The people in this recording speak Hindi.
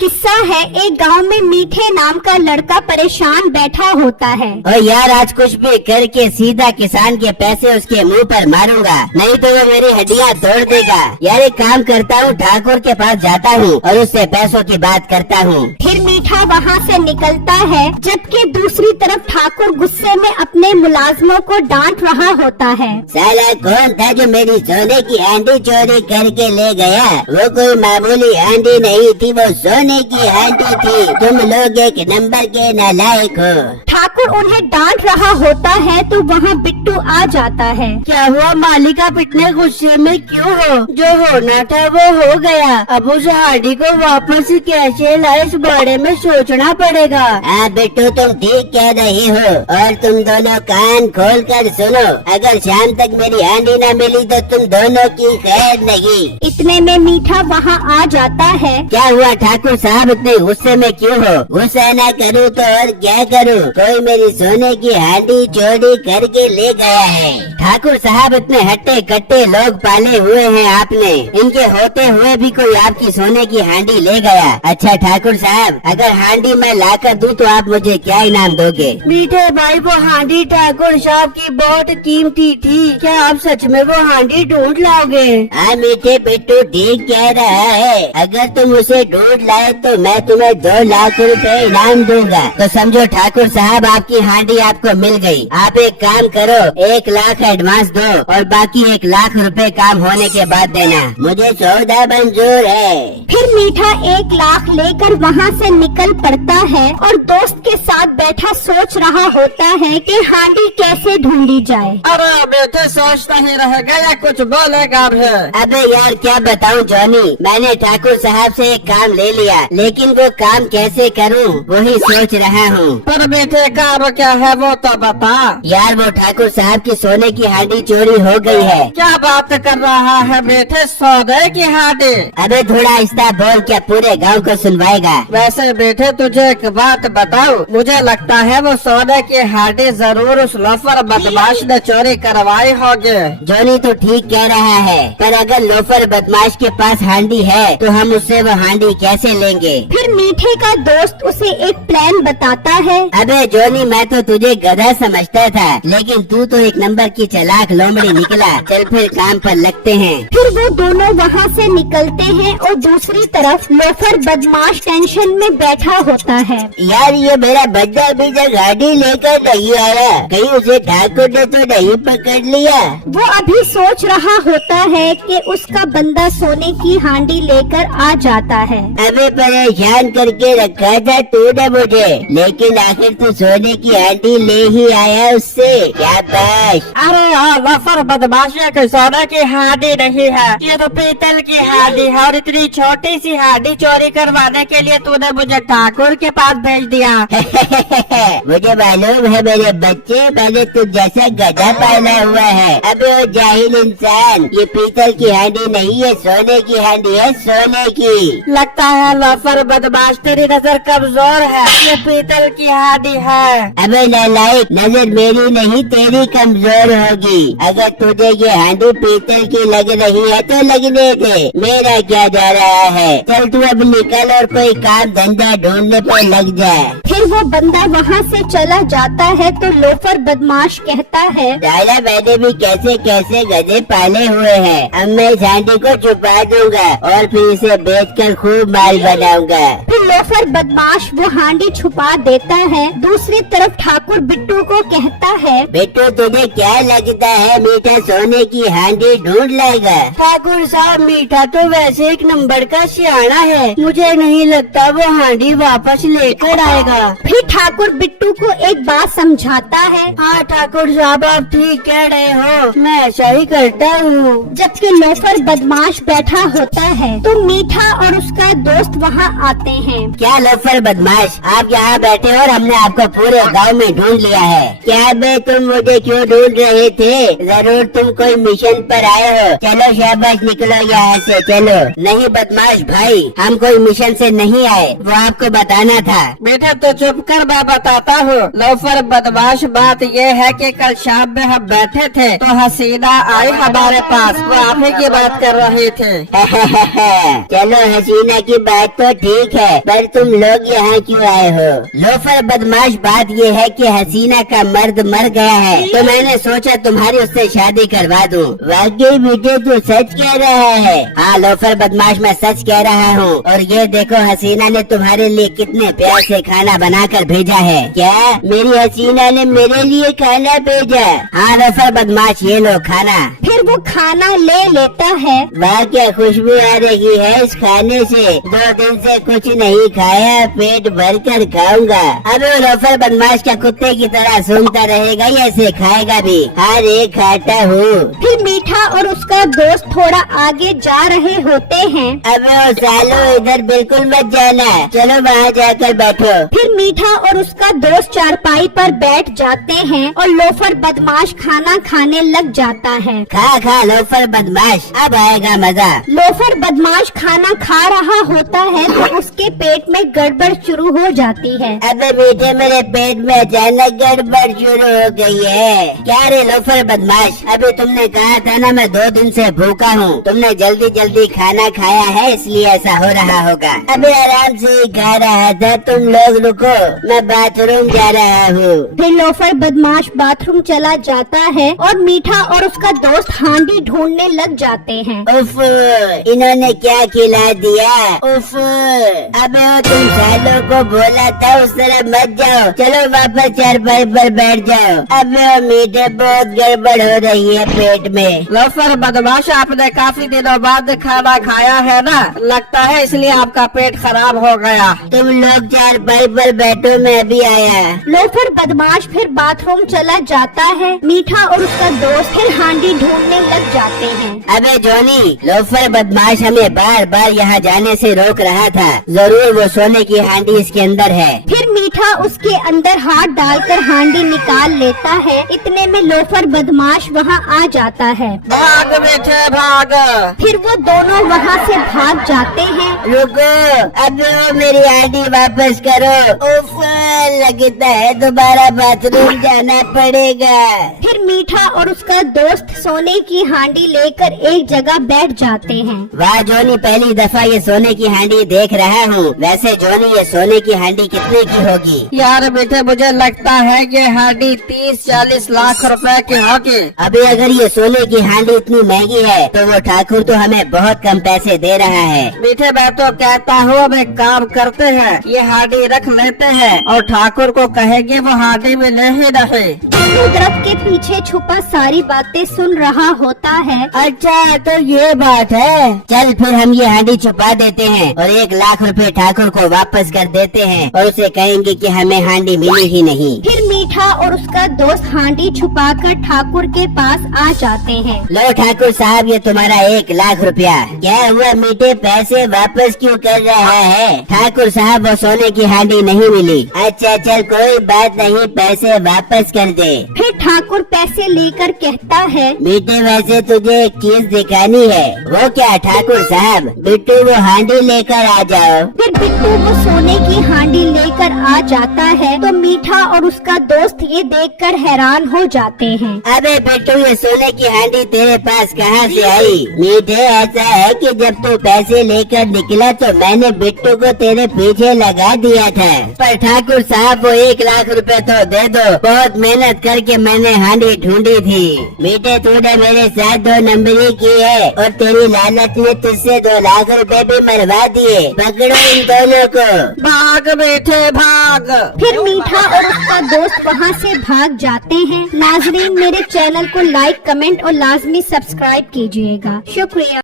किस्सा है। एक गांव में मीठे नाम का लड़का परेशान बैठा होता है। और यार आज कुछ भी करके सीधा किसान के पैसे उसके मुंह पर मारूंगा, नहीं तो वो मेरी हड्डियां तोड़ देगा। यार एक काम करता हूँ, ठाकुर के पास जाता हूँ और उससे पैसों की बात करता हूँ। फिर मीठा वहाँ से निकलता है, जबकि दूसरी तरफ ठाकुर गुस्से में अपने मुलाजमों को डांट रहा होता है। साला कौन था जो मेरी सोने की हांडी चोरी करके ले गया? वो कोई मामूली हांडी नहीं थी, वो सोने की हांडी थी। तुम लोग एक नंबर के नालायक हो। ठाकुर उन्हें डांट रहा होता है तो वहाँ बिट्टू आ जाता है। क्या हुआ मालिक, आप इतने गुस्से में क्यों हो? जो होना था वो हो गया, अब उस हांडी को वापस कैसे लाए इस बारे में सोचना पड़ेगा। हाँ बिट्टू तुम ठीक कह रही हो, और तुम दोनों कान खोल कर सुनो, अगर शाम तक मेरी हांडी न मिली तो तुम दोनों की खैर नहीं। इतने में मीठा वहाँ आ जाता है। क्या हुआ ठाकुर साहब, इतने गुस्से में क्यों हो? गुस्सा न करूँ तो और क्या करूँ? कोई मेरी सोने की हांडी चोरी करके ले गया है। ठाकुर साहब इतने हट्टे कट्टे लोग पाले हुए हैं आपने, इनके होते हुए भी कोई आपकी सोने की हांडी ले गया। अच्छा ठाकुर साहब, अगर हांडी मैं लाकर दूं तो आप मुझे क्या इनाम दोगे? मीठे भाई वो हांडी ठाकुर साहब की बहुत कीमती थी, क्या आप सच में वो हांडी ढूंढ लाओगे? हाँ मीठे बिट्टू ठीक कह रहा है, अगर तुम उसे ढूंढ लाए तो मैं तुम्हें 2 लाख रुपए इनाम दूंगा। तो समझो ठाकुर साहब आपकी हांडी आपको मिल गई। आप एक काम करो, 1 लाख एडवांस दो और बाकी 1 लाख रुपए काम होने के बाद देना। मुझे सौदा मंजूर है। फिर मीठा 1 लाख लेकर वहाँ से निकल पड़ता है और दोस्त के साथ बैठा सोच रहा होता है कि हांडी कैसे ढूंढी जाए। अरे बेटे सोचता ही रहेगा या कुछ बोलेगा भी? अबे यार क्या बताऊं जॉनी, मैंने ठाकुर साहब से एक काम ले लिया, लेकिन वो काम कैसे करूं वही सोच रहा हूँ। पर बेटे काम क्या है वो तो बता। यार वो ठाकुर साहब की सोने की हांडी चोरी हो गई है। क्या बात कर रहा है बेटे, सोने की हांडी? अबे थोड़ा आहिस्ता बोल, क्या पूरे गांव को सुनवाएगा? वैसे बेटे तुझे एक बात बताऊं, मुझे लगता है वो सोने की हांडी जरूर उस लोफर बदमाश ने चोरी करवाई होगी। जॉनी तो ठीक कह रहा है, पर अगर लोफर बदमाश के पास हांडी है तो हम उससे वो हांडी कैसे लेंगे? फिर मीठे का दोस्त उसे एक प्लान बताता है। अबे जॉनी मैं तो तुझे गधा समझता था, लेकिन तू तो एक नंबर की चालाक लोमड़ी निकला। चल फिर काम पर लगते हैं। फिर वो दोनों वहाँ से निकलते हैं और दूसरी तरफ लोफर बदमाश टेंशन में बैठा होता है। यार ये मेरा बंदा अभी तक गाड़ी लेकर नहीं आया, कहीं उसे ठाकुर ने तो नहीं पकड़ लिया? वो अभी सोच रहा होता है कि उसका बंदा सोने की हांडी लेकर आ जाता है। अबे परेशान करके रखा था तूने मुझे, लेकिन आखिर तू सोने की हांडी ले ही आया उससे। क्या बात? अरे यार लोफर बदमाश की सोने की हांडी नहीं है, ये तो पीतल की हांडी है, और इतनी छोटी सी हांडी चोरी करवाने के लिए तूने मुझे ठाकुर के पास भेज दिया। मुझे मालूम है मेरे बच्चे, मैंने तुझ जैसा गधा पाला हुआ है। अबे वो जाहिल इंसान, ये पीतल की हांडी नहीं है, सोने की हांडी है, सोने की। लगता है लोफर बदमाश तेरी नजर कमजोर है, ये पीतल की हांडी है। अबे नालायक, नजर मेरी नहीं तेरी कमजोर होगी। अगर तुझे ये हांडी पीतल की लग रही है तो लगने दे, मेरा क्या जा रहा है। चल तू अब निकल और कोई काम धंधा ढूंढने पर लग जाए। फिर वो बंदा वहाँ से चला जाता है तो लोफर बदमाश कहता है, साला मैंने भी कैसे कैसे गधे पाले हुए हैं, अब मैं इस हांडी को छुपा दूंगा और फिर इसे बेचकर खूब माल बनाऊंगा। फिर लोफर बदमाश वो हांडी छुपा देता है। दूसरी तरफ ठाकुर बिट्टू को कहता है, बिट्टू तुझे क्या लगता है मीठा सोने की हांडी ढूंढ लाएगा? ठाकुर साहब मीठा तो वैसे एक नंबर का सियाना है, मुझे नहीं लगता वो हांडी वापस लेकर आएगा। फिर ठाकुर बिट्टू को एक बात समझाता है। हाँ ठाकुर साहब आप ठीक कह रहे हो, मैं ऐसा ही करता हूँ। जबकि लोफर बदमाश बैठा होता है तो मीठा और उसका दोस्त वहाँ आते हैं। क्या लोफर बदमाश, आप यहाँ बैठे हो और हमने आपको पूरे गांव में ढूंढ लिया है। क्या बे तुम मुझे क्यों ढूंढ रहे थे? जरूर तुम कोई मिशन पर आए हो। चलो शाबाश निकलो यहाँ से, चलो। नहीं बदमाश भाई, हम कोई मिशन से नहीं आए, वो आपको बताना था। बेटा तो चुप कर, मैं बताता हूँ। लोफर बदमाश बात ये है कि कल शाम में हम बैठे थे तो हसीना आई हमारे पास, वो आप ही की बात कर रहे थे। चलो हसीना की बात तो ठीक है, पर तुम लोग यहाँ क्यों आए हो? लोफर बदमाश, बात ये है कि हसीना का मर्द मर गया है, तो मैंने सोचा तुम्हारी उससे शादी करवा दूं। वाकई बेटे तू सच कह रहा है? हाँ लोफर बदमाश, मैं सच कह रहा हूँ। और ये देखो हसीना ने तुम्हारे लिए कितने प्यार से खाना बनाकर भेजा है। क्या मेरी हसीना ने मेरे लिए खाना भेजा? हाँ लोफर बदमाश, ये लो खाना। फिर वो खाना ले लेता है। वाह क्या खुशबू आ रही है इस खाने से। 2 दिन से कुछ नहीं खाया, पेट भर कर खाऊंगा। अब वो लोफर बदमाश क्या कुत्ते की तरह सूंघता रहेगा या इसे खाएगा भी? हर एक खाता हूँ। फिर मीठा और उसका दोस्त थोड़ा आगे जा रहे होते हैं। अब वो सालो इधर बिल्कुल मत जाना, चलो वहाँ जाकर बैठो। फिर मीठा और उसका दोस्त चारपाई पर बैठ जाते हैं और लोफर बदमाश खाना खाने लग जाता है। खा खा लोफर बदमाश, अब आएगा मजा। लोफर बदमाश खाना खा रहा होता है तो उसके पेट में गड़बड़ शुरू हो जाती है। अबे बेटे मेरे पेट में अचानक गड़बड़ शुरू हो गई है। क्या रे लोफर बदमाश, अभी तुमने कहा था ना मैं 2 दिन से भूखा हूँ। तुमने जल्दी जल्दी खाना खाया है इसलिए ऐसा हो रहा होगा। अभी आराम से ही खा रहा था, तुम लोग रुको, मैं बाथरूम जा रहा हूँ। फिर लोफर बदमाश बाथरूम चला जाता है और मीठा और उसका दोस्त हांडी ढूंढने लग जाते हैं। उफ, इन्होंने क्या खिला दिया? उफ, अबे तुम सालों को बोला था उस तरह मत जाओ, चलो वापस चारपाई पर बैठ जाओ। अबे मीठे बहुत गड़बड़ हो रही है पेट में। लोफर बदमाश, आपने काफी दिनों बाद खाना खाया है ना, लगता है इसलिए आपका पेट खराब हो गया। तुम लोग चारपाई पर बैठो, मैं अभी आया। लोफर बदमाश फिर बाथरूम चला जाता है। मीठा और उसका दोस्त फिर हांडी ढूंढने लग जाते हैं। अबे जॉनी, लोफर बदमाश हमें बार बार यहाँ जाने से रोक रहा था, जरूर वो सोने की हांडी इसके अंदर है। फिर मीठा उसके अंदर हाथ डालकर हांडी निकाल लेता है। इतने में लोफर बदमाश वहाँ आ जाता है। भाग बेटे भाग। फिर वो दोनों वहाँ से भाग जाते हैं। रुको, अब वो मेरी हांडी वापस करो। उफ, लगता है दोबारा बाथरूम जाना पड़ेगा। फिर मीठा और उसका दोस्त सोने की हांडी लेकर एक जगह बैठ जाते हैं। वाह जॉनी, पहली दफा ये सोने की हांडी देख रहा हूँ। वैसे जॉनी ये सोने की हांडी कितने की होगी? यार बेटे मुझे लगता है कि हांडी 30-40 लाख रुपए की होगी। अभी अगर ये सोने की हांडी इतनी महंगी है तो वो ठाकुर तो हमें बहुत कम पैसे दे रहा है। बेटे मैं तो कहता हूँ अब एक काम करते हैं, ये हांडी रख लेते हैं और ठाकुर को कहेंगे वो हांडी में ले ही रहे। दरख्त के पीछे छुपा सारी बातें सुन रहा होता है। अच्छा तो ये बात है, चल फिर हम ये हांडी छुपा देते हैं और 1 लाख रुपए ठाकुर को वापस कर देते हैं और उसे कहेंगे कि हमें हांडी मिली ही नहीं। फिर मीठा और उसका दोस्त हांडी छुपाकर ठाकुर के पास आ जाते हैं। लो ठाकुर साहब, ये तुम्हारा 1 लाख रुपया। क्या हुआ मीठे, पैसे वापस क्यों कर रहा है? ठाकुर साहब वो सोने की हांडी नहीं मिली। अच्छा चल कोई बात नहीं, पैसे वापस कर दे। फिर ठाकुर पैसे लेकर कहता है, मीठे वैसे तुझे एक चीज दिखानी है। वो क्या ठाकुर साहब? बिट्टू वो हांडी लेकर आ जाओ। फिर बिट्टू वो सोने की हांडी लेकर आ जाता है तो मीठा और उसका दोस्त ये देखकर हैरान हो जाते हैं। अबे बिट्टू, ये सोने की हांडी तेरे पास कहाँ से आई? मीठे ऐसा है कि जब तू पैसे लेकर निकला तो मैंने बिट्टू को तेरे पीछे लगा दिया था। पर ठाकुर साहब वो 1 लाख रुपए तो दे दो, बहुत मेहनत करके मैंने हांडी ढूंढी थी। मीठे तूने मेरे साथ 2 नंबरी की है और तेरी लालच ने तुझसे 2 लाख रुपए भी मरवा दिए। पकड़ो इन दोनों को। भाग बेटे भाग। फिर मीठा और उसका दोस्त वहाँ से भाग जाते हैं। नाजरीन, मेरे चैनल को लाइक, कमेंट और लाजमी सब्सक्राइब कीजिएगा। शुक्रिया।